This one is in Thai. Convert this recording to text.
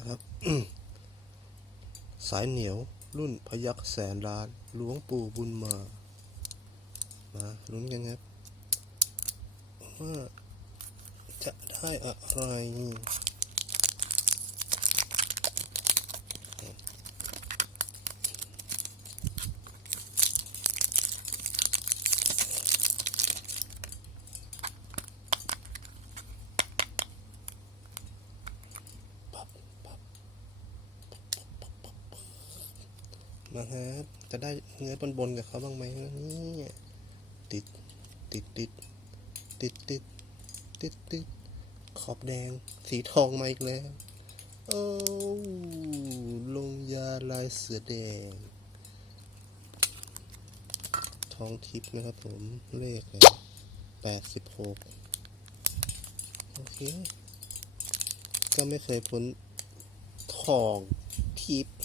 นะครับ สายเหนียวรุ่นพยักแสนล้านหลวงปู่บุญมา มาลุ้นกันครับว่าจะได้อะไร นะครับ จะได้เนื้อบนๆกับเขาบ้างไหมนี่ติดติดติดติดติดติดติดขอบแดงสีทองมาอีกแล้วโอ้ลงยาลายเสือแดง ทองทิพย์นะครับผมเลขแปดสิบหกโอเค ก็ไม่เคยพ้นทองทิพย์